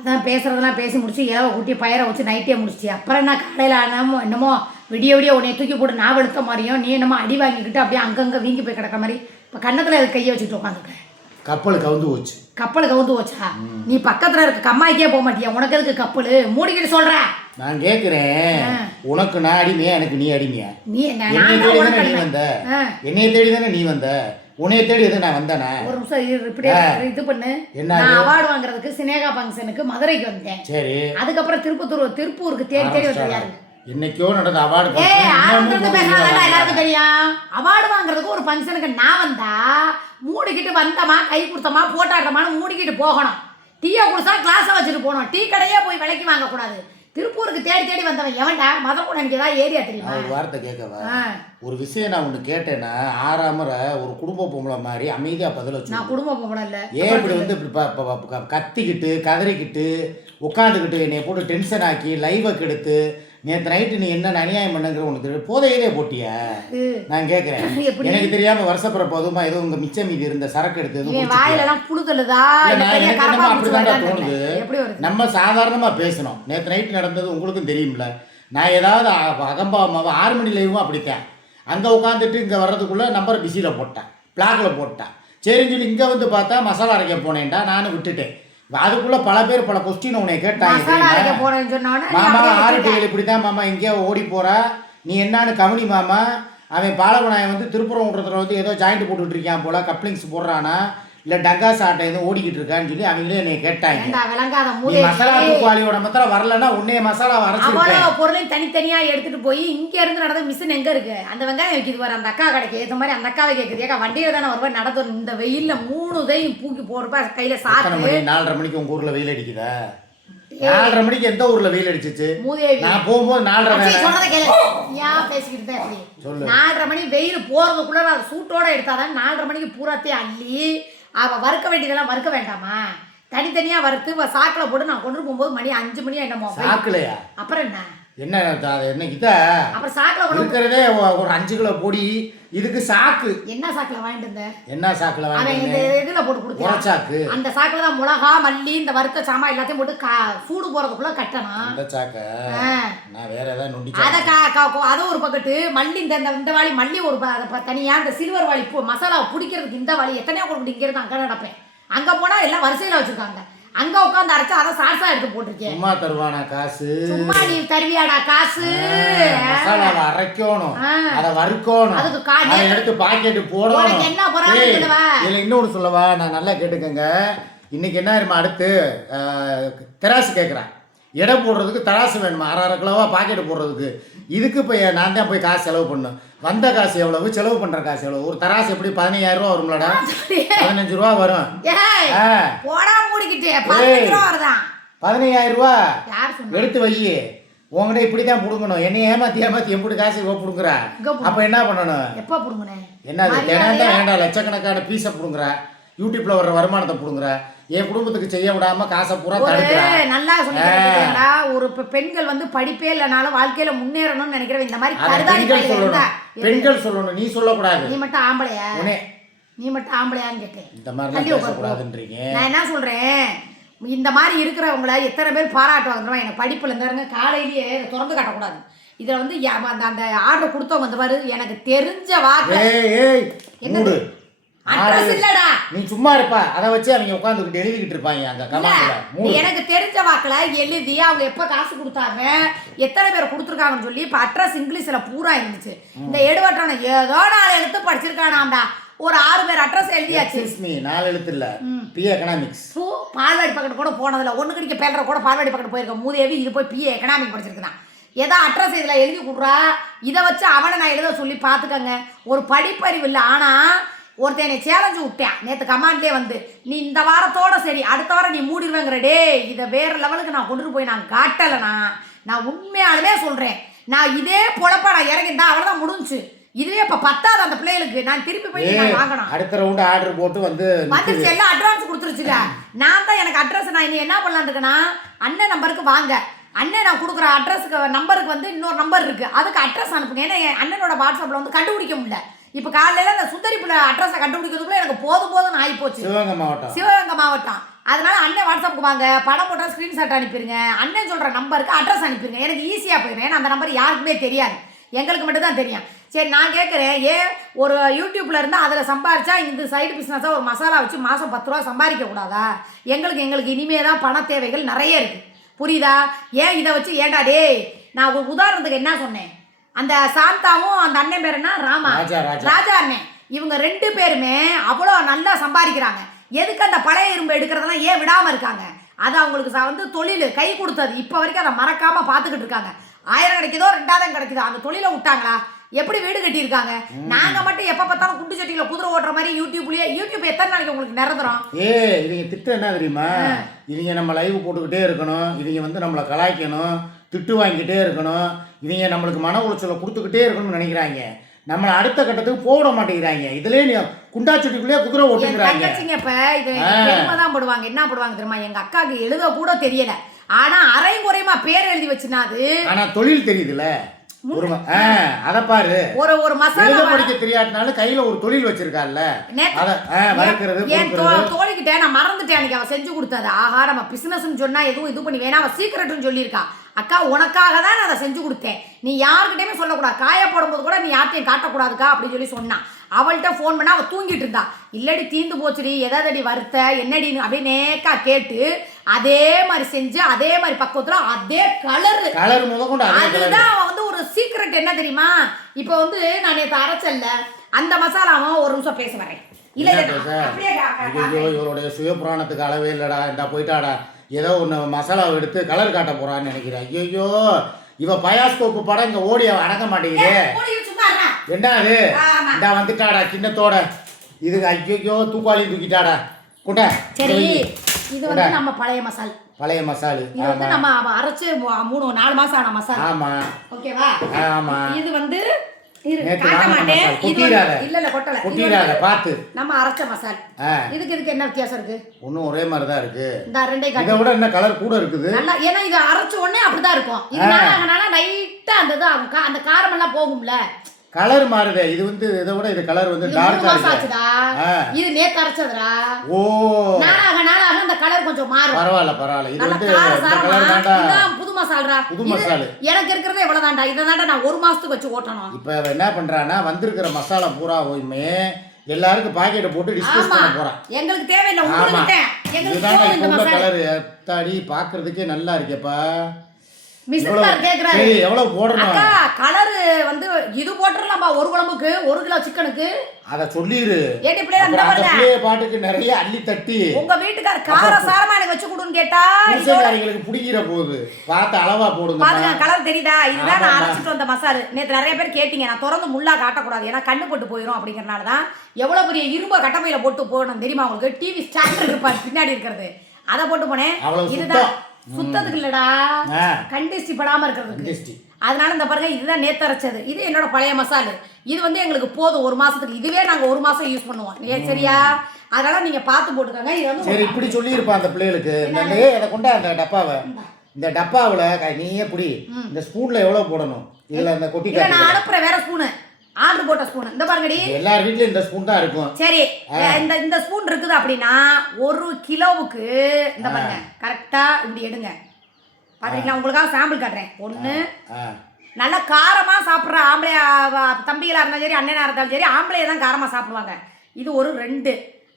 அதான் பேசுறதெல்லாம் பேசி முடிச்சு இலவை கூட்டி பயிரை வச்சு நைட்டே முடிச்சு. அப்புறம் என்ன காலையில் என்னமோ விடிய விடிய உன்னை தூக்கி போட்டு நான் எடுத்த மாதிரியும் நீ என்னமோ அடி வாங்கிக்கிட்டு அப்படியே அங்கங்கே வீங்கி போய் கிடக்கிற மாதிரி இப்போ கன்னத்தில் அது கையை வச்சுட்டு உட்காந்துருக்க. கப்பல் கவுந்து போச்சு. கப்பல் கவுந்து போச்சா? நீ பக்கத்தில் இருக்க கம்மாய்க்கே போக மாட்டியா? உனக்கு எதுக்கு கப்பல்? மூடிக்கிட்டு சொல்ற. நான் கேட்குறேன், உனக்கு நான் அடிமையா எனக்கு நீ அடிமையா? நீ என்னைய தேடி தானே நீ வந்த, என்னைய தேடி தானே நீ வந்த, உன்னைய தேடி எது நான் வந்தேனா? ஒரு நிமிஷம் இப்படியே இது பண்ணு. நான் அவார்டு வாங்குறதுக்கு சினேகா ஃபங்க்ஷனுக்கு மதுரைக்கு வந்தேன். சரி, அதுக்கப்புறம் திருப்பூருக்கு தேடி தேடி வந்துருக்காரு. என்னைக்கோ நடந்த அவார்டு எல்லாருக்கும் தெரியும். அவார்டு வாங்குறதுக்கு ஒரு ஃபங்க்ஷனுக்கு நான் வந்தா மூடிக்கிட்டு வந்தமா கை கொடுத்தமா போட்டாடுறமான்னு மூடிக்கிட்டு போகணும். டீயை குடிச்சா கிளாஸை வச்சுட்டு போகணும். டீ கடையே போய் விலைக்கு வாங்கக்கூடாது. திருப்பூருக்கு தேடி தேடி வந்தவன் எவன்டா? மதம் எனக்கு ஏதாவது ஏரியா தெரியுமா? ஒரு வார்த்தை கேட்கவா? ஒரு விஷயம் நான் ஒன்று கேட்டேன்னா ஆறாமற ஒரு குடும்ப பொம்பளை மாதிரி அமைதியாக பதில் வச்சு. நான் குடும்ப பொம்பளை இல்லை. ஏன் இப்படி வந்து இப்படி கத்திக்கிட்டு கதறிக்கிட்டு உட்காந்துக்கிட்டு என்னை போட்டு டென்ஷன் ஆக்கி லைவை கெடுத்து நேற்று நைட்டு நீ என்ன அநியாயம் பண்ணுங்கிற உனக்கு போதையிலே போட்டியா? நான் கேட்குறேன், எனக்கு தெரியாம வருஷப்பிறப்பு அதுமா ஏதோ உங்க மிச்சம் மீதி இருந்த சரக்கு எடுத்து வாயிலெல்லாம் புழுதலுதா? அப்படிதான்டா தோணுது. நம்ம சாதாரணமாக பேசணும். நேற்று நைட்டு நடந்தது உங்களுக்கும் தெரியும்ல. நான் ஏதாவது அகம்பாவமாக 6 மணி லைவும் அப்படித்தான். அங்கே உட்காந்துட்டு இங்கே வர்றதுக்குள்ளே நம்பரை பிஸியில் போட்டேன், பிளாக்ல போட்டேன். சரின்னு சொல்லி இங்கே வந்து பார்த்தா மசாலா அரைக்க போனேன்டா, நானும் விட்டுட்டேன். அதுக்குள்ள பல பேர் பல கொஸ்டின் உன்னை கேட்டாங்க. மாமா 6 இப்படித்தான் மாமா எங்கேயோ ஓடி போறா, நீ என்னன்னு கவனி மாமா. அவன் பாலகுணாயம் வந்து திருப்புறம் விடுறதுல வந்து ஏதோ ஜாயிண்ட் போட்டுட்டு இருக்கான் போல, கப்ளிங்ஸ் போடுறானா இல்லை டங்கா சாட்டை எதுவும் ஓடிக்கிட்டு இருக்கான்னு சொல்லி அவங்களே என்னை கேட்டாங்க. நீ மசாலா தூக்குவாளியோட மத்திரம் வரலன்னா உன்னைய மசாலா அரைச்சு பொருளையும் தனித்தனியா எடுத்துட்டு போய் இங்க இருந்து நடந்த மிஷின் எங்க இருக்கு? அந்த வெங்காயம் வைக்கிது வர அந்த அக்கா கடைக்கு ஏற்ற மாதிரி அந்த அக்காவை கேட்குறியாக்கா? வண்டியில தானே வருவா நடந்து. இந்த வெயில்ல 3 இதையும் பூக்கி போடுறப்ப கையில சாப்பிட்டு 4:30 மணிக்கு உங்க ஊர்ல வெயில் அடிக்குதா? 4:30 மணிக்கு எந்த ஊர்ல வெயில் அடிச்சிச்சு? நான் போகும்போது 4:30 ஏன் பேசிக்கிட்டு தான் எப்படி 4:30 மணி வெயில் போறதுக்குள்ள அதை சூட்டோட எடுத்தாதான் 4:30 மணிக்கு பூராத்தையும் அள்ளி அவள் வறுக்க வேண்டியதெல்லாம் வறுக்க வேண்டாமா? தனித்தனியாக வறுத்து சாக்கில் போட்டு நான் கொண்டு போகும்போது மணி 5 மணி என்னமோ. சாக்கிலையா? அப்புறம் என்ன என்ன இதா? அப்புறம் சாக்கில் இருக்கிறதே ஒரு 5 கிலோ பொடி. இதுக்கு சாக்கு என்ன சாக்கில் வாங்கிட்டு இருந்தேன்? என்ன சாக்கில் வாங்கிட்டு இந்த இதில் போட்டு கொடுத்தேன் சாக்கு. அந்த சாக்கில் தான் மிளகா மல்லி இந்த வறுத்த சாமான் எல்லாத்தையும் போட்டு சூடு போகிறதுக்குள்ள கட்டணும். அந்த சாக்க நான் வேற ஏதாவது நொண்டி அதை ஒரு பக்கெட்டு மல்லி இந்த வாளி மல்லி ஒரு தனியாக இந்த சில்வர் வாளி மசாலா பிடிக்கிறதுக்கு இந்த வாளி எத்தனையோ கொடுத்து இங்கே இருந்து அங்கே நடப்பேன். அங்கே போனால் எல்லாம் வரிசையில் வச்சுருக்காங்க. அங்க உட்காந்து அரைச்சு அதை சாட்சா எடுத்து போட்டிருக்கேன். சும்மா தருவானா காசு? சும்மா நீ தருவியாடா காசு? மசாலாவை அரைக்கணும், அதை வறுக்கணும், அதை எடுத்து பாக்கெட் போடணும். என்ன போறாங்க இதுல இன்னொன்று சொல்லவா? நான் நல்லா கேட்டுக்கங்க. இன்னைக்கு என்ன தெரியுமா? அடுத்து தராசு கேட்குறேன். எடை போடுறதுக்கு தராசு வேணுமா? 1/2 கிலோவா பாக்கெட்டு போடுறதுக்கு. இதுக்கு இப்போ நான் தான் போய் காசு செலவு பண்ணணும். வந்த காசு எவ்வளவு, செலவு பண்ற காசு எவ்வளவு? ஒரு தராசு எப்படி 15,000 ரூபா வரும்லடா? 15 ரூபா வரும். 15,000 ரூபா எடுத்து வை. உங்ககிட்ட இப்படிதான் புடுங்கணும். என்னை ஏமாத்தி எப்படி காசு புடுங்குற? அப்ப என்ன பண்ணணும்? என்ன தினம் தான் வேண்டாம் லட்சக்கணக்கான பீஸை புடுங்குற, யூடியூப்ல வர்ற வருமானத்தை புடுங்குற, என் குடும்பத்துக்கு செய்ய விடாம காசை பூரா தடுக்கிறேன். நல்லா சொல்லிட்டா. ஒரு பெண்கள் வந்து படிப்பே இல்லைனாலும் வாழ்க்கையில முன்னேறணும்னு நினைக்கிறேன். இந்த மாதிரி பெண்கள் சொல்லணும், நீ சொல்லக்கூடாது. நீ மட்டும் ஆம்பளையா? நீ மட்டும் ஆம்பளையான்னு கேட்க. இந்த மாதிரி பேசக்கூடாதுன்றீங்க. நான் என்ன சொல்றேன், இந்த மாதிரி இருக்கிறவங்கள எத்தனை பேர் பாராட்டுவாங்க. எனக்கு படிப்புல இருந்தாருங்க காலையிலேயே திறந்து காட்டக்கூடாது. இதுல வந்து அந்த ஆர்டர் கொடுத்தவங்க இந்த மாதிரி எனக்கு தெரிஞ்ச வார்த்தை என்னது அட்ரஸ் இல்லடா. நீ சும்மா இருப்பா. அதை வச்சு அவங்க உட்காந்துக்கிட்டு எழுதிக்கிட்டு இருப்பாங்க அங்க கமெண்ட்ல. எனக்கு தெரிஞ்ச வாக்குல எழுதி அவங்க எப்ப காசு கொடுத்தாங்க, எத்தனை பேர் கொடுத்துருக்காங்கன்னு சொல்லி இப்ப அட்ரஸ் இங்கிலீஷ்ல பூரா இருந்துச்சு. இந்த எடுவட்டான ஏதோ 4 எழுத்து படிச்சிருக்கானாம்டா. ஒரு 6 பேர் அட்ரஸ் எழுதியாச்சு. 4 எழுத்து இல்ல, பி எகனாமிக்ஸ். பால்வாடி பக்கத்து கூட போனதில்ல. ஒண்ணு கடிக்க பேல்ற கூட பால்வாடி பக்கத்து போயிருக்க மூதேவி. இது போய் பி எகனாமிக் படிச்சிருக்கான். ஏதோ அட்ரஸ் இதுல எழுதி கொடுறா. இதை வச்சு அவனை நான் எழுத சொல்லி பாத்துக்கங்க. ஒரு படிப்பறிவு இல்லை. ஆனா ஒருத்தனை சேலஞ்சு விட்டேன் நேற்று கமாண்ட்லேயே வந்து, நீ இந்த வாரத்தோட சரி அடுத்த வாரம் நீ மூடிடுவேங்கிற. டே இதை வேற லெவலுக்கு நான் கொண்டுட்டு போய் நான் காட்டலைண்ணா. நான் உண்மையாலுமே சொல்கிறேன். நான் இதே பொழப்பா நான் இறங்கிட்டா அவ்வளோதான் முடிஞ்சு. இதுவே இப்போ 10வது அந்த பிள்ளைகளுக்கு நான் திருப்பி போய் நான் வாங்கணும். அடுத்த ரவுண்டு ஆர்டர் போட்டு வந்துருச்சு. எல்லாம் அட்வான்ஸ் கொடுத்துருச்சுங்க. நான் தான் எனக்கு அட்ரஸ் நான் இனி என்ன பண்ணலான்னு இருக்கேன்னா, அண்ணன் நம்பருக்கு வாங்க. அண்ணன் நான் கொடுக்குற அட்ரஸுக்கு நம்பருக்கு வந்து இன்னொரு நம்பர் இருக்குது, அதுக்கு அட்ரஸ் அனுப்புங்க. ஏன்னா என் அண்ணனோட வாட்ஸ்அப்பில் வந்து கண்டுபிடிக்க முடியல. இப்போ காலையில் அந்த சுந்தரிப்புல அட்ரஸை கண்டுபிடிக்கிறதுக்குள்ள எனக்கு போதும் ஆகி போச்சு. சிவகங்கை மாவட்டம் அதனால அண்ணன் வாட்ஸ்அப்புக்கு வாங்க, படம் போட்டால் ஸ்க்ரீன்ஷாட் அனுப்பிடுங்க, அண்ணன் சொல்கிற நம்பருக்கு அட்ரஸ் அனுப்பிடுங்க. எனக்கு ஈஸியாக போயிடும். ஏன்னா அந்த நம்பர் யாருக்குமே தெரியாது, எங்களுக்கு மட்டும் தான் தெரியும். சரி, நான் கேட்குறேன், ஏன் ஒரு யூடியூப்பில் இருந்தால் அதில் சம்பாரிச்சா இந்த சைடு பிஸ்னஸாக ஒரு மசாலா வச்சு மாதம் 10 ரூபா சம்பாதிக்க கூடாதா? எங்களுக்கு இனிமே தான் பண தேவைகள் நிறைய இருக்குது, புரியுதா? ஏன் இதை வச்சு ஏண்டா டேய், நான் ஒரு உதாரணத்துக்கு என்ன சொன்னேன், அந்த சாந்தாவும் அந்த அண்ணன் பேர் என்ன, ராஜா அண்ணன், இவங்க 2 பேருமே அவ்வளோ நல்லா சம்பாதிக்கிறாங்க. எதுக்கு அந்த பழைய இரும்பு எடுக்கிறதெல்லாம் ஏன் விடாமல் இருக்காங்க? அது அவங்களுக்கு வந்து தொழில் கை கொடுத்தது. இப்போ வரைக்கும் அதை மறக்காமல் பார்த்துக்கிட்டு இருக்காங்க. 1000 கிடைக்குதோ 2000 கிடைக்குதோ அந்த தொழிலை விட்டாங்களா? எப்படி வீடு கட்டியிருக்காங்க? நாங்கள் மட்டும் எப்போ பார்த்தாலும் குண்டு சட்டியில் குதிரை ஓட்டுற மாதிரி யூடியூப் எத்தனை நாளைக்கு உங்களுக்கு நிரந்தரம்? இவங்க திட்டம் என்ன தெரியுமா? இவங்க நம்ம லைவ் போட்டுக்கிட்டே இருக்கணும், இவங்க வந்து நம்மளை கலாய்க்கணும், திட்டு வாங்கிக்கிட்டே இருக்கணும், இவங்க நம்மளுக்கு மன உளைச்சலை கொடுத்துக்கிட்டே இருக்கணும்னு நினைக்கிறாங்க. நம்மளை அடுத்த கட்டத்துக்கு போட மாட்டேங்கிறாங்க. இதுலேயே நீ குண்டாச்சட்டிக்குள்ளேயே குதிரை ஓட்டுங்கிறாங்க. இப்போ இது பெருமை தான் போடுவாங்க. என்ன போடுவாங்க தெரியுமா? எங்கள் அக்காவுக்கு எழுத கூட தெரியல, ஆனால் அரையும் குறையுமா பேர் எழுதி வச்சுனாது. ஆனால் தொழில் தெரியுதுல்ல, அத பாரு. ஒரு மசாலா படிக்க தெரியாதனால கையில ஒரு தொழில் வச்சிருக்கால, தோழிக்கிட்ட நான் மறந்துட்டேன், அன்னைக்கு அவ செஞ்சு கொடுத்தது. ஆஹா, நம்ம பிசினஸ்ன்னு சொன்னா எதுவும் இது பண்ணி வேணா, அவ சீக்கிரட்னு சொல்லியிருக்கா. அக்கா உனக்காக தான் நான் அதை செஞ்சு கொடுத்தேன், நீ யாருக்கிட்டையுமே சொல்லக்கூடாது, காய போடும்போது கூட நீ யார்ட்டையும் காட்டக்கூடாதுக்கா அப்படின்னு சொல்லி சொன்னான். அவள்கிட்ட ஃபோன் பண்ணா அவள் தூங்கிட்டு இருந்தா. இல்லடி தீந்து போச்சுடி, எதாதடி வருத்த என்னடின்னு அப்படியே நேக்கா கேட்டு அதே மாதிரி செஞ்சு அதே மாதிரி பக்குவத்தில் அதே கலர் முதற்கொண்டு அதுதான் அவன் வந்து ஒரு சீக்ரெட். என்ன தெரியுமா? இப்போ வந்து நான் நேற்று அரைச்சல்ல அந்த மசாலாவும் ஒரு நிமிஷம் பேச வரேன். இவருடைய சுய புராணத்துக்கு அளவே இல்லடா, இந்த போயிட்டாடா ஏதோ ஒன்று மசாலாவை எடுத்து கலர் காட்ட போறான்னு நினைக்கிறேன். ஐயோ, இவ பயாஸ்கோப்பு படம் இங்க ஓடி அடங்க மாட்டேங்குது. என்னது இந்த வந்துட்டாடா கிண்ணத்தோட, இது ஐயோ தூக்காளி தூக்கிட்டாடா. குண்ட சரி, இது வந்து நம்ம பழைய மசால், இது வந்து நம்ம அரைச்சு 3-4 மாசம் ஆன மசாலா. ஆமா, ஓகேவா? ஆமா, இது வந்து நம்ம அரைச்ச மசால். இதுக்கு என்ன வித்தியாசம் இருக்கு? ஒண்ணும் ஒரே மாதிரி தான் இருக்கு. இந்த ரெண்டே இதை விட என்ன கலர் கூட இருக்குது. ஏன்னா இது அரைச்ச உடனே அப்படிதான் இருக்கும். இதனால லைட்டா அந்த காரம் எல்லாம் போகும்ல, கலர் மாறுதே. இது வந்து இதை விட இது கலர் வந்து டார்க்கா இருக்குடா. இது நேத்து அரைச்சதுடா. ஓ, நாளாக அந்த கலர் கொஞ்சம் மாறும். பரவாயில்ல. இது வந்து புது மசாலா. எனக்கு இருக்கிறதே இவ்வளவுதான்டா. இதை தான்டா நான் 1 மாசத்துக்கு வச்சு ஓட்டணும். இப்ப என்ன பண்றான்னா வந்திருக்கிற மசாலா பூரா போயுமே எல்லாருக்கும் பாக்கெட்டை போட்டு டிஸ்போஸ் பண்ண போறான். எங்களுக்கு தேவையில்லை, உங்களுக்கு இதுதான் இந்த கலர். எத்தாடி பாக்குறதுக்கே நல்லா இருக்கேப்பா. மிஸ்டர் கேக்குறாரு எவ்வளவு போடணும் அக்கா, கலர் வந்து இது போட்டுறலாம்பா, 1 குழம்புக்கு 1 கிலோ சிக்கனுக்கு. அத சொல்லிரு. ஏடி பிள்ளை அந்த பிள்ளை பாட்டுக்கு நிறைய அள்ளி தட்டி உங்க வீட்டுக்கார கார சாரமா எனக்கு வெச்சு குடுன்னு கேட்டா புருஷன்காரங்களுக்கு புடிக்கிற போகுது. பார்த்து அளவா போடுங்க. பாருங்க கலர் தெரியுதா? இதுதான் நான் அரைச்சிட்டு வந்த மசாலா. நேத்து நிறைய பேர் கேட்டீங்க, நான் திறந்து முள்ளா காட்டக்கூடாது ஏன்னா கண்ணு போட்டு போயிடும் அப்படிங்கறனால தான். எவ்வளவு பெரிய இரும்ப கட்டப்பையில போட்டு போகணும் தெரியுமா உங்களுக்கு? டிவி ஸ்டாண்ட் இருக்கு பின்னாடி இருக்கிறது, அதை போட்டு போனேன். இதுதான் சுத்தத்துக்கு இல்லடா, கண்டிஸ்டி படாம இருக்கிறது. அதனால இந்த பாருங்க, இதுதான் நேத்து அரைச்சது. இது என்னோட பழைய மசாலு. இது வந்து எங்களுக்கு போதும் 1 மாசத்துக்கு. இதுவே நாங்க 1 மாசம் யூஸ் பண்ணுவோம். சரியா? அதனால நீங்க பார்த்து போட்டுக்கோங்க. இது வந்து சரி, இப்படி சொல்லி இருப்பா அந்த பிள்ளைகளுக்கு. இதை கொண்டா அந்த டப்பாவை, இந்த டப்பாவுல நீயே புடி. இந்த ஸ்பூன்ல எவ்வளவு போடணும்? இதுல இந்த கொட்டி நான் அனுப்புறேன் வேற ஸ்பூனு, ஆர்டர் போட்ட ஸ்பூன். இந்த பாருங்கடி, எல்லார் வீட்லயும் இந்த ஸ்பூன் தான் இருக்கும். சரி, இந்த ஸ்பூன் இருக்குது அப்படின்னா 1 கிலோவுக்கு இந்த பாருங்க கரெக்டா இப்படி எடுங்க. பாத்தீங்களா? உங்களுக்காக சாம்பிள் காட்டுறேன். 1 நல்லா காரமா சாப்பிட்ற ஆம்பளை தம்பிகளா இருந்தாலும் சரி, அண்ணனா இருந்தாலும் சரி, ஆம்பளையை தான் காரமா சாப்பிடுவாங்க. இது ஒரு 2.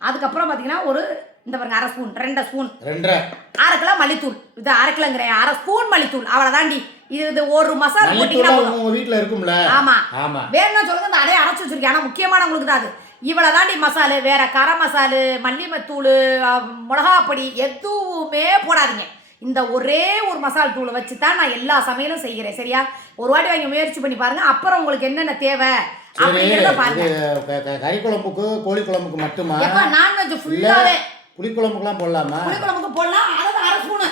அதுக்கப்புறம் பாத்தீங்கன்னா ஒரு இந்த பாருங்க 1/2 ஸ்பூன், 2 ஸ்பூன், 1/2 கிலோ மல்லித்தூள். இது 1/2 கிலோங்கிற 1/2 ஸ்பூன் மல்லித்தூள். அவ்வளவுதாண்டி. இது ஒரு மசாலா போட்டீங்கன்னா உங்க வீட்ல இருக்கும்ல. ஆமா, வேணும்னா சொல்லுங்க, இந்த அடைய அரைச்சு வச்சிருக்கேன். ஆனா முக்கியமான உங்களுக்கு தான் அது. இவ்வளவுதாண்டி மசாலு. வேற கரம் மசாலு, மல்லித்தூள், மிளகாப்பொடி எதுவுமே போடாதீங்க. இந்த ஒரே ஒரு மசாலா தூளை வச்சு தான் நான் எல்லா சமையலும் செய்கிறேன். சரியா? ஒரு வாட்டி வாங்கி முயற்சி பண்ணி பாருங்க. அப்புறம் உங்களுக்கு என்னென்ன தேவை அப்படிங்கறத பாருங்க. கறி குழம்புக்கு கோழி குழம்புக்கு மட்டுமா? நான்வெஜ் ஃபுல்லாவே. புளி குழம்புக்குலாம் போடலாமா? புளி குழம்புக்கு போடலாம். அதாவது 1/2 ஸ்பூன்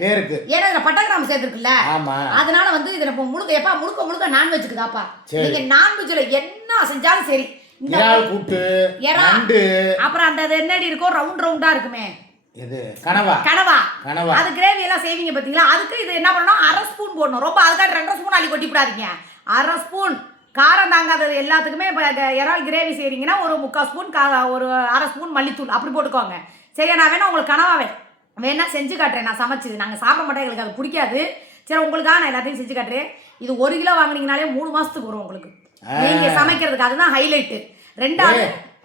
பேருக்கு. ஏன்னா இதுல பட்டகிராம் சேர்த்துருக்குல்ல, அதனால வந்து இதுல முழுக்க நான்வெஜ்ஜுக்கு தாப்பா. நீங்க நான்வெஜ்ல என்ன செஞ்சாலும் சரி, அப்புறம் அந்த என்னடி இருக்கும் ரவுண்டா இருக்குமே, இது கனவா அது கிரேவி எல்லாம் செய்வீங்க பாத்தீங்களா? அதுக்கு இது என்ன பண்ணணும்? 1/2 ஸ்பூன் போடணும். ரொம்ப அதுக்காக 2 ஸ்பூன் அள்ளி கொட்டி விடாதீங்க. 1/2 ஸ்பூன் காரம் தாங்காதது எல்லாத்துக்குமே. இப்போ இறால் கிரேவி செய்றீங்கன்னா ஒரு 3/4 ஸ்பூன், ஒரு 1/2 ஸ்பூன் மல்லித்தூள் அப்படி போட்டுக்கோங்க. சரியா? நான் வேணா உங்களுக்கு கனவா வேணா செஞ்சு காட்டுறேன். நான் சமைச்சது நாங்கள் சாப்பிட மாட்டோம், எங்களுக்கு அது பிடிக்காது. சரி, உங்களுக்காக நான் எல்லாத்தையும் செஞ்சு காட்டுறேன். இது 1 கிலோ வாங்கினீங்கனாலே 3 மாதத்துக்கு வரும் உங்களுக்கு, நீங்கள் சமைக்கிறதுக்கு. அதுதான் ஹைலைட்டு. 2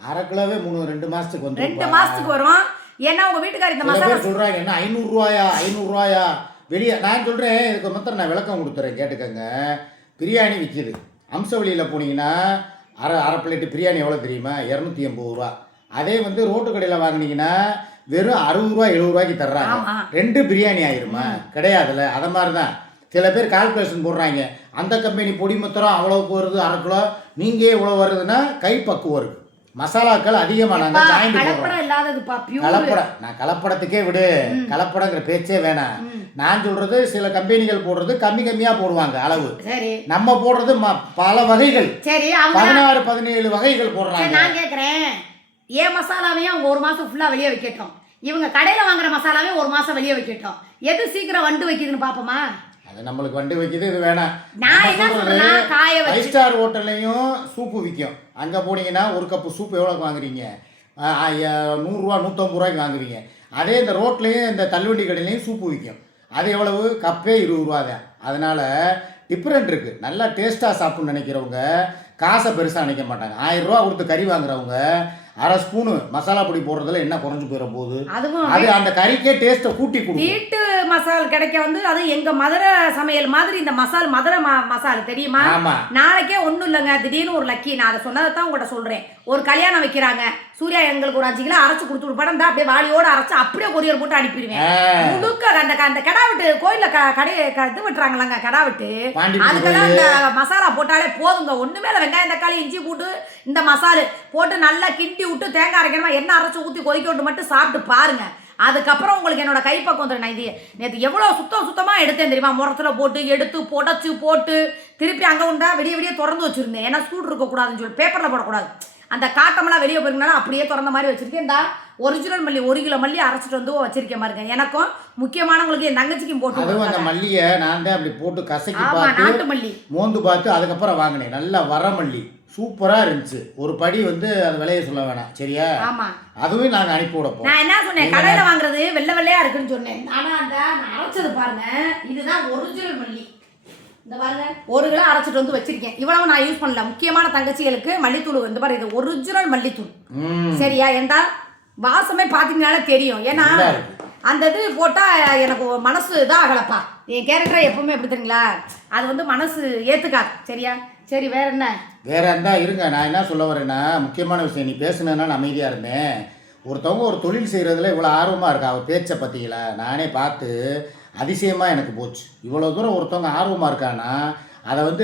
அரை கிலோவே 2 மாதத்துக்கு வந்து 2 மாதத்துக்கு வரும். ஏன்னா உங்கள் வீட்டுக்காரர் இந்த மசாலா சொல்கிறாங்க என்ன 500 ரூபாயா வெளியே. நான் சொல்கிறேன், இதுக்கு மாத்திரம் நான் விளக்கம் கொடுத்துறேன், கேட்டுக்கங்க. பிரியாணி விற்கிது. அம்சவழியில் போனீங்கன்னா அரை பிளேட்டு பிரியாணி எவ்வளோ தெரியுமா? 280 ரூபா. அதே வந்து ரோட்டு கடையில் வாங்கினீங்கன்னா வெறும் 60 ரூபா 70 ரூபாய்க்கு தர்றாங்க. 2 பிரியாணி ஆயிருமா? கிடையாதுல்ல. அதை மாதிரி தான் சில பேர் கால்குலேஷன் போடுறாங்க. அந்த கம்பெனி பொடி மொத்தம் அவ்வளோக்கு வருது, அரை கிலோ, நீங்கள் இவ்வளோ வருதுன்னா கை பக்குவம் இருக்குது. மசாலாக்கள் அதிகமாக நாங்கள் ஜாயிண்ட் கலப்படம். நான் கலப்படத்துக்கே விடு, கலப்படங்கிற பேச்சே வேணாம். நான் சொல்றது சில கம்பெனிகள் போடுறது கம்மியாக போடுவாங்க அளவு. நம்ம போடுறது பல வகைகள். சரி, 16-17 வகைகள் போடுறாங்க. நான் கேட்குறேன், ஏன் மசாலாவையும் அவங்க 1 மாதம் ஃபுல்லாக வெளியே வைக்கட்டும், இவங்க கடையில் வாங்குற மசாலாவே 1 மாதம் வெளியே வைக்கட்டும். எது சீக்கிரம் வண்டு வைக்குதுன்னு பார்ப்போமா? அது நம்மளுக்கு வண்டு வைக்குது, இது வேணாம். நான் என்ன சொல்றேன்னா, 5 ஸ்டார் ஹோட்டல்லையும் சூப்பு விற்கும். அங்கே போனீங்கன்னா 1 கப்பு சூப்பு எவ்வளோக்கு வாங்குறீங்க? 100 ரூபா 150 ரூபாய்க்கு வாங்குவீங்க. அதே இந்த ரோட்லேயும் இந்த தள்ளுவண்டி கடையிலையும் சூப்பு விற்கும். அது எவ்வளவு? கப்பே 20 ரூபா தான். அதனால் டிஃப்ரெண்ட் இருக்குது. நல்லா டேஸ்ட்டாக சாப்பிட்ணுன்னு நினைக்கிறவங்க காசை பெருசாக நினைக்க மாட்டாங்க. 1000 ரூபா கொடுத்து கறி வாங்குறவங்க அரை ஸ்பூனு மசாலா பொடி போடுறதுல என்ன குறைஞ்சு போயிட போகுது? அது அந்த கறிக்கே டேஸ்ட்டை கூட்டி கொடுக்கும். வீட்டு மசால் கிடைக்க வந்து அது எங்க மதுரை சமையல் மாதிரி இந்த மசால் மதுரை மசால் தெரியுமா? நாளைக்கே ஒன்றும் இல்லைங்க, திடீர்னு ஒரு லக்கி. நான் அதை சொன்னதை தான் உங்கள்கிட்ட சொல்கிறேன். ஒரு கல்யாணம் வைக்கிறாங்க, சூர்யா எங்களுக்கு ஒரு 5 கிலோ அரைச்சி கொடுத்து விடுப்பாடம் தான், அப்படியே வாளியோடு அரைச்சி அப்படியே கொரியர் போட்டு அனுப்பிடுவேன். முழுக்க அந்த கடா விட்டு கோயிலில் இது விட்டுறாங்களாங்க, கடா விட்டு அதுக்கெல்லாம் இந்த மசாலா போட்டாலே போதுங்க. ஒன்றுமே இல்லை, வெங்காயம் தக்காளி இஞ்சி போட்டு இந்த மசாலு போட்டு நல்லா கிண்டி விட்டு தேங்காய் அரைக்கணுமா எண்ணெய் அரைச்சி ஊற்றி கொதிக்க விட்டு மட்டும் சாப்பிட்டு பாருங்க. அதுக்கப்புறம் உங்களுக்கு என்னோட கைப்பக்கம் வந்துடும். நான் இது நேற்று எவ்வளோ சுத்தமாக எடுத்தேன் தெரியுமா? முரத்தில் போட்டு எடுத்து புடச்சி போட்டு திருப்பி அங்கே உண்டா விடிய திறந்து வச்சுருந்தேன். ஏன்னா சூடு இருக்கக்கூடாதுன்னு சொல்லி பேப்பரில் போடக்கூடாது. அந்த காட்டமெல்லாம் வெளியே போயிருந்தாலும் அப்படியே திறந்த மாதிரி வச்சுருக்கேன். இந்த ஒரிஜினல் மல்லி 1 கிலோ மல்லி அரைச்சிட்டு வந்து வச்சிருக்கேன் பாருங்க. எனக்கும் முக்கியமானவங்களுக்கு என் தங்கச்சிக்கும் போட்டு அந்த மல்லியை நான் தான் அப்படி போட்டு கசக்கி பார்த்து நாட்டு மல்லி மோந்து பார்த்து அதுக்கப்புறம் வாங்கினேன். நல்லா வர மல்லி சூப்பராக இருந்துச்சு. ஒரு படி வந்து அது விலையை சொல்ல வேணாம், சரியா? அதுவும் நாங்கள் அனுப்பி விடப்போம். நான் என்ன சொன்னேன், கடையில் வாங்குறது வெள்ளையா இருக்குன்னு சொன்னேன். ஆனால் அந்த அரைச்சது பாருங்க, இதுதான் ஒரிஜினல் மல்லி. இந்த பாருங்க 1 கிலோ அரைச்சிட்டு வந்து வச்சிருக்கேன். இவ்வளவு நான் யூஸ் பண்ணல. முக்கியமான தங்கச்சிகளுக்கு மல்லித்தூள் இந்த பாரு, இது ஒரிஜினல் மல்லித்தூள், சரியா? ஏண்டா வாசமே பார்த்தீங்கனாலே தெரியும். ஏன்னா அந்த இது போட்டால் எனக்கு மனசு இதாக ஆகலப்பா. என் கேரக்டரை எப்பவுமே எப்படி தெரியுங்களா, அது வந்து மனசு ஏற்றுக்காது, சரியா? சரி, வேற என்ன? வேற இருந்தா இருங்க. நான் என்ன சொல்ல வரேன்னா, முக்கியமான விஷயம், நீ பேசுனதுனால நான் அமைதியாக இருந்தேன். ஒருத்தவங்க ஒரு தொழில் செய்கிறதுல இவ்வளோ ஆர்வமாக இருக்கா, அவள் பேச்சை பார்த்தீங்களா? நானே பார்த்து அதிசயமாக எனக்கு போச்சு. இவ்வளோ தூரம் ஒருத்தவங்க ஆர்வமாக இருக்கான்னா அதை வந்து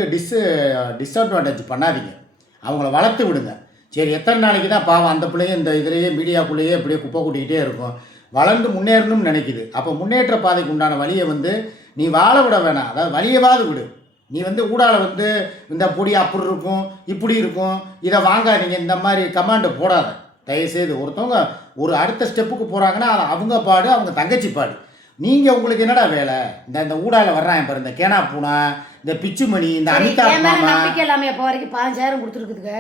டிஸ்அட்வான்டேஜ் பண்ணாதீங்க, அவங்கள வளர்த்து விடுங்க. சரி, எத்தனை நாளைக்கு தான் பாவம் அந்த பிள்ளையும் இந்த இதுலேயே மீடியாக்குள்ளேயே இப்படியே குப்பை கூட்டிக்கிட்டே இருக்கும். வளர்ந்து முன்னேறணும்னு நினைக்குது. அப்போ முன்னேற்ற பாதைக்கு உண்டான வழியை வந்து நீ வாழ விட வேணாம், அதாவது வழியவாது விடு. நீ வந்து ஊடால வந்து இந்த பொடி அப்படி இருக்கும் இப்படி இருக்கும் இதை வாங்காதீங்க இந்த மாதிரி கமாண்டு போடாத தயவுசெய்து. ஒருத்தவங்க ஒரு அடுத்த ஸ்டெப்புக்கு போகிறாங்கன்னா அவங்க பாடு, அவங்க தங்கச்சி பாடு. நீங்கள் உங்களுக்கு என்னடா வேலை? இந்த ஊடால வர்றாங்க பாரு, இந்த கேனா பூனா, இந்த பிச்சுமணி, இந்த அனிதா மாமா எல்லாமே இப்போ வரைக்கும் 15,000 கொடுத்துருக்குதுங்க.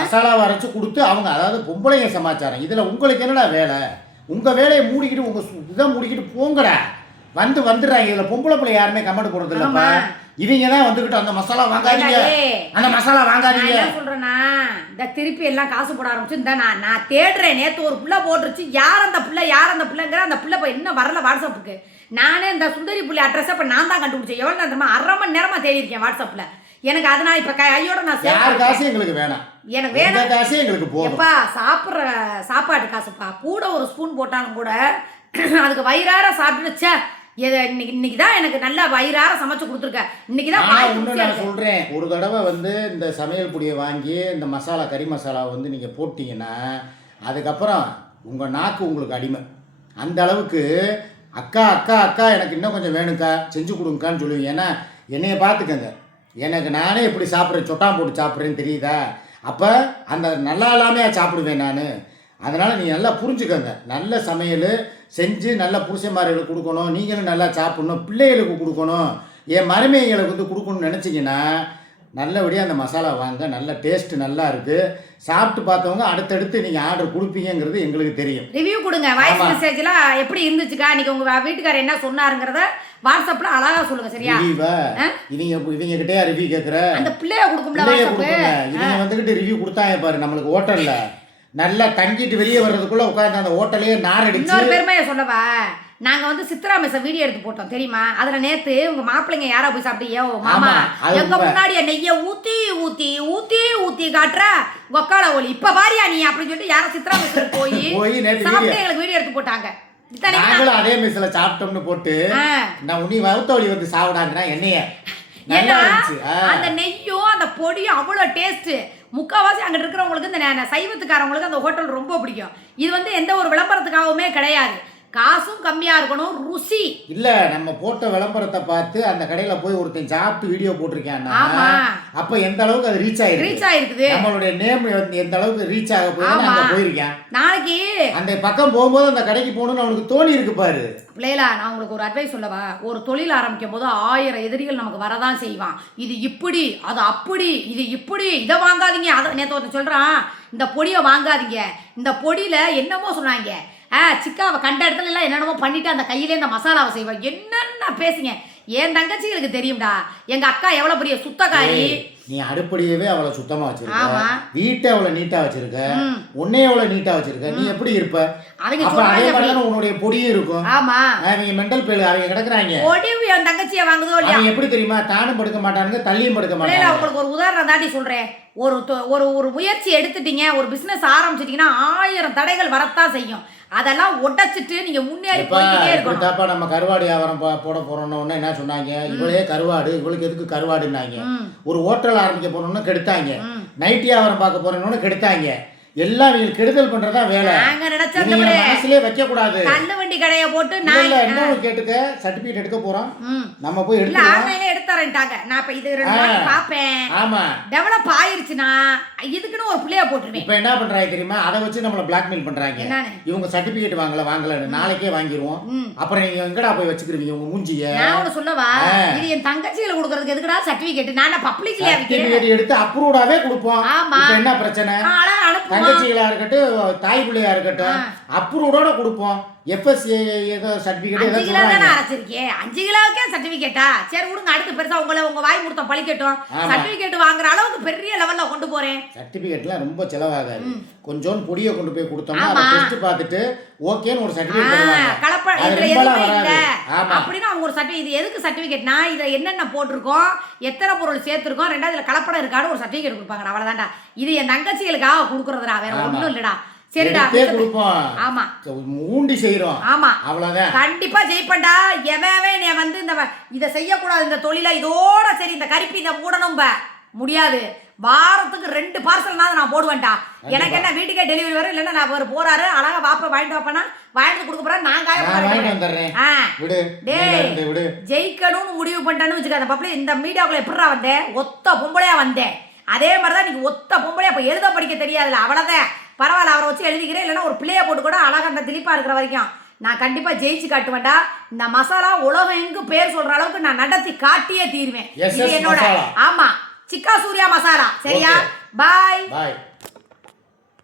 மசாலாவை அரைச்சி கொடுத்து அவங்க, அதாவது பொம்பளைங்க சமாச்சாரம். இதில் உங்களுக்கு என்னடா வேலை? உங்கள் வேலையை மூடிக்கிட்டு உங்கள் இதை மூடிக்கிட்டு போங்கடா. வந்துடுறாங்க. இதில் பொம்பளை பிள்ளை யாருமே கமெண்ட் போடுறது இல்லைப்பா. இவங்க தான் வந்துக்கிட்டு அந்த மசாலா வாங்காதீங்க, அந்த மசாலா வாங்காதீங்க. என்ன சொல்கிறேன்னா, இந்த திருப்பி எல்லாம் காசு போட ஆரம்பிச்சு இந்த நான் தேடுறேன். நேற்று ஒரு பிள்ளை போட்டுருச்சு, யார் அந்த பிள்ளைங்கிற அந்த பிள்ளை இப்போ இன்னும் வரல வாட்ஸ்அப்புக்கு. நானே இந்த சுந்தரி புள்ளி அட்ரஸை இப்போ நான் தான் கண்டுபிடிச்சேன். எவ்வளோ நேரமா 1/2 மணி நேரமாக தேடி இருக்கேன் வாட்ஸ்அப்பில். எனக்கு அது நான் இப்போ கையோட நான் காசு எங்களுக்கு வேணாம், எனக்கு வேணும் காசு எங்களுக்கு போதும்ப்பா. சாப்பிட்ற சாப்பாட்டு காசுப்பா. கூட ஒரு ஸ்பூன் போட்டாலும் கூட அதுக்கு வயிறார சாப்பிட்டுச்சே. இன்னைக்கு தான் எனக்கு நல்லா வயிறார சமைச்சு கொடுத்துருக்கேன். இன்னைக்கு தான் நான் சொல்கிறேன், ஒரு தடவை வந்து இந்த சமையல் பொடியை வாங்கி இந்த மசாலா கறி மசாலாவை வந்து நீங்கள் போட்டிங்கன்னா அதுக்கப்புறம் உங்கள் நாக்கு உங்களுக்கு அடிமை. அந்த அளவுக்கு அக்கா அக்கா அக்கா எனக்கு இன்னும் கொஞ்சம் வேணுக்கா செஞ்சு கொடுங்கக்கான்னு சொல்லுவீங்க. ஏன்னா என்னைய பார்த்துக்கங்க, எனக்கு நானே எப்படி சாப்பிட்றேன், சொட்டான் போட்டு சாப்பிட்றேன்னு தெரியுதா? அப்போ அந்த நல்லா இல்லாமல் சாப்பிடுவேன் நான். அதனால் நீங்கள் நல்லா புரிஞ்சுக்கோங்க. நல்ல சமையல் செஞ்சு நல்ல புருஷன்மார்களுக்கு கொடுக்கணும், நீங்களும் நல்லா சாப்பிட்ணும், பிள்ளைகளுக்கு கொடுக்கணும், என் மருமைகளுக்கு வந்து கொடுக்கணும்னு நினச்சிங்கன்னா நல்லபடியாக அந்த மசாலா வாங்க, நல்ல டேஸ்ட் நல்லா இருக்குது. சாப்பிட்டு பார்த்தவங்க அடுத்தடுத்து நீங்கள் ஆர்டர் கொடுப்பீங்கிறது எங்களுக்கு தெரியும். ரிவ்யூ கொடுங்க. வாய்ஸ் மெசேஜ்லாம் எப்படி இருந்துச்சுக்கா, இன்னைக்கு உங்கள் வீட்டுக்காரர் என்ன சொன்னாருங்கிறத வாட்ஸ்அப்பில் அழகாக சொல்லுங்க. சரியா? இவங்க கிட்டே ரிவ்யூ கேட்குற அந்த பிள்ளைய கொடுக்கும்ல, இவங்க வந்துக்கிட்டு ரிவ்யூ கொடுத்தாங்க பாரு நம்மளுக்கு ஹோட்டலில். நல்லா தங்கிட்டு வெளியே வர்றதுக்குள்ள உட்காந்து அந்த ஹோட்டலையே நாரடிச்சு. இன்னொரு பெருமையை சொல்லவா, நாங்கள் வந்து சித்ரா மெஸ்ஸை வீடியோ எடுத்து போட்டோம் தெரியுமா? அதில் நேற்று உங்கள் மாப்பிள்ளைங்க யாரா போய் சாப்பிட்டீங்க? மாமா எங்க முன்னாடி நெய்யை ஊற்றி ஊற்றி ஊற்றி ஊற்றி காட்டுற கொக்கால ஒலி இப்போ பாரியா நீ அப்படின்னு சொல்லிட்டு யாரும் சித்ரா மெஸ்ஸில் போய் சாப்பிட்டு எங்களுக்கு வீடியோ எடுத்து போட்டாங்க. நாங்களும் அதே மெஸ்ஸில் சாப்பிட்டோம்னு போட்டு நான் உனி வவுத்தவழி வந்து சாப்பிடாங்கன்னா என்னைய அந்த நெய்யும் அந்த பொடியும் அவ்வளோ டேஸ்ட். முக்கால்வாசி அங்கிட்டு இருக்கிறவங்களுக்கு இந்த சைவத்துக்காரவங்களுக்கு அந்த ஹோட்டல் ரொம்ப பிடிக்கும். இது வந்து எந்த ஒரு விளம்பரத்துக்காகவுமே கிடையாது. காசும் கம்மியா இருக்கணும், ருசி இல்ல. நம்ம போட்ட விளம்பரத்தை பார்த்து அந்த கடையில போய் ஒருத்தன் சாப்பிட்டு வீடியோ போட்டிருக்கான்னா அப்ப எந்த அளவுக்கு அது ரீச் ஆயிருக்குது, நம்மளுடைய நேம் எந்த அளவுக்கு ரீச் ஆக போய் போயிருக்கேன். நாளைக்கு அந்த பக்கம் போகும்போது அந்த கடைக்கு போகணும்னு அவனுக்கு தோணி இருக்கு பாரு. பிள்ளைகளா, நான் உங்களுக்கு ஒரு அட்வைஸ் சொல்லவா, ஒரு தொழில் ஆரம்பிக்கும் போது 1000 எதிரிகள் நமக்கு வரதான் செய்வான். இது இப்படி, அது அப்படி, இது இப்படி, இதை வாங்காதீங்க, அதை நேற்று ஒருத்தன் சொல்றான், இந்த பொடியை வாங்காதீங்க, இந்த பொடியில என்னமோ சொன்னாங்க, சிக்காவை கண்ட இடத்துல எல்லாம் என்னென்னமோ பண்ணிட்டு அந்த கையிலே இந்த மசாலாவை செய்வாங்க. என்னென்ன பேசுங்க. என் தங்கச்சிகளுக்கு தெரியும்டா, எங்க அக்கா எவ்வளவு பெரிய சுத்தக்காரி. நீ அடுப்படியவே அவளை சுத்தமா வச்சிருக்க, வீட்டை அவளை நீட்டா வச்சிருக்க, உன்னைய அவளை நீட்டா வச்சிருக்க, நீ எப்படி இருப்ப? உன்னுடைய பொடியும் இருக்கும். ஆமா, அவங்க மெண்டல் பேரு அவங்க கிடக்குறாங்க. பொடி என் தங்கச்சியை வாங்குதோ இல்லையா? எப்படி தெரியுமா? தானும் படுக்க மாட்டானுங்க, தள்ளியும் படுக்க மாட்டாங்க. உங்களுக்கு ஒரு உதாரணம் தாண்டி சொல்றேன். ஒரு முயற்சி எடுத்துட்டீங்க, ஒரு பிசினஸ் ஆரம்பிச்சிட்டீங்கன்னா 1000 தடைகள் வரத்தான் செய்யும். அதெல்லாம் உடைச்சிட்டு நீங்க முன்னேறி போயிட்டே இருக்கணும். தாப்பா நம்ம கருவாடு வியாபாரம் போட போறோம்னு என்ன சொன்னாங்க, இவளே கருவாடு, இவளுக்கு எதுக்கு கருவாடுன்னாங்க. ஒரு ஹோட்டல் ஆரம்பிக்க போறோம்னு கெடுத்தாங்க, நைட் வியாபாரம் பார்க்க போறோம்னு கெடுத்தாங்க. எல்லாம் நீங்க கெடுதல் பண்றதா வேலை. நாங்க நினைச்சோம்ல மனசுலயே வைக்க கூடாது. கல்லு வண்டி கடைய போட்டு நான் இன்னொரு கேட்டுக்க சர்டிபிகேட் எடுக்க போறோம், நம்ம போய் எடுக்கலாம். ஆன்லைன்ல எடுத்தறேன்டாங்க. நான் இப்ப இது 2 நாள் பாப்பேன். ஆமா, டெவலப் ஆயிருச்சுனா இதுக்குன்னு ஒரு புள்ளைய போட்டுருவேன். இப்போ என்ன பண்றாங்க தெரியுமா? அதை வச்சு நம்மள பிளாக்மெயில் பண்றாங்க. இவங்க சர்டிபிகேட் வாங்கல நாளைக்கே வாங்கிடுவோம், அப்புறம் நீங்க எங்கடா போய் வச்சுக்கிறீங்க உங்க மூஞ்சிய? நான் ஒன்னு சொல்லவா, இது என் தங்கச்சிகளை கொடுக்கிறதுக்கு எதுக்குடா சர்டிபிகேட்? நான் பப்ளிக்லயே சர்டிபிகேட் எடுத்து அப்ரூவ்டாவே கொடுப்போம். இப்போ என்ன பிரச்சனை? தங்கச்சிகளா இருக்கட்டும், தாய் பிள்ளையா இருக்கட்டும், அப்ரூவ்டோட கொடுப்போம். FSA ஏதோ சர்டிபிகேட் ஏதோ சொல்றாங்க. அரைச்சிருக்கேன் 5 கிலோவுக்கே சர்டிபிகேட்டா? சரி விடுங்க, அடுத்து பெருசா உங்க வாய் முறுத்தம் பழிக்கட்டும். சர்டிபிகேட் வாங்குற அளவுக்கு பெரிய லெவல்ல கொண்டு போறேன். சர்டிபிகேட்லாம் ரொம்ப செலவாகாது. கொஞ்சம் பொடியை கொண்டு போய் கொடுத்தோம்னா அதை டெஸ்ட் பார்த்துட்டு ஓகேன்னு ஒரு சர்டிபிகேட் தருவாங்க. கலப்படம் இதுல எதுவுமே இல்ல அப்படினா அவங்க ஒரு சர்டிபிகேட். இது எதுக்கு சர்டிபிகேட்னா, இத என்னென்ன போட்டுருக்கோம், எத்தனை பொருள் சேர்த்துருக்கோம், ரெண்டாவது இதுல கலப்படம் இருக்கான்னு ஒரு சர்டிபிகேட் கொடுப்பாங்க. அவ்வளவுதான்டா. இது என் தங்கச்சிகளுக்காக கொடுக்கறதுடா, வேற ஒண்ணும் இல்லடா. சரிடா, ஆமா, ஊண்டி செய்றோம். ஆமா, அவ்வளவுதான். கண்டிப்பா ஜெயிப்பண்டா. எவவே நீ வந்து இத செய்யக்கூடாது, இந்த தொழில இதோட சரி இந்த கரிப்பி இதை மூடணும் முடியாது. வாரத்துக்கு 2 பார்சல்னாவது நான் போடுவேன்டா. எனக்கு என்ன வீட்டுக்கே டெலிவரி வரும், இல்லைன்னா நான் ஒரு போறாரு அழகா வாப்ப வாங்கிட்டு வாப்பனா வாங்கிட்டு கொடுக்க போறேன். நான் ஜெயிக்கணும்னு முடிவு பண்ணிட்டேன்னு வச்சுக்க. அந்த பப்ளிக் இந்த மீடியாவுக்குள்ள எப்படிடா வந்தேன்? ஒத்த பொம்பளையா வந்தேன். அதே மாதிரிதான் நீங்க ஒத்த பொம்பளையா. அப்ப எழுத படிக்க தெரியாதுல்ல, அவ்வளவுதான். பரவாயில்ல, அவரை வச்சு எழுதிக்கிறேன், இல்லைன்னா ஒரு பிள்ளைய போட்டு கூட அழகா அந்த திலீப்பா இருக்கிற வரைக்கும் நான் கண்டிப்பா ஜெயிச்சு காட்டுவேன்டா. இந்த மசாலா உலகம் எங்கு பேர் சொல்ற அளவுக்கு நான் நடத்தி காட்டியே தீருவேன். இது என்னோட ஆமா சிக்கா சூர்யா மசாலா. சரியா? பாய்.